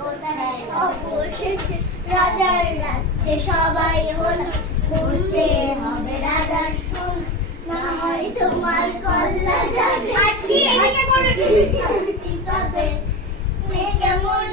কোথায় অবশেষে রাজার রাজ্যে সবাই হলো, বলতে হবে রাজার শোন, না হয় তোমার কল্লা যাবে, শান্তি পাবে। কেমন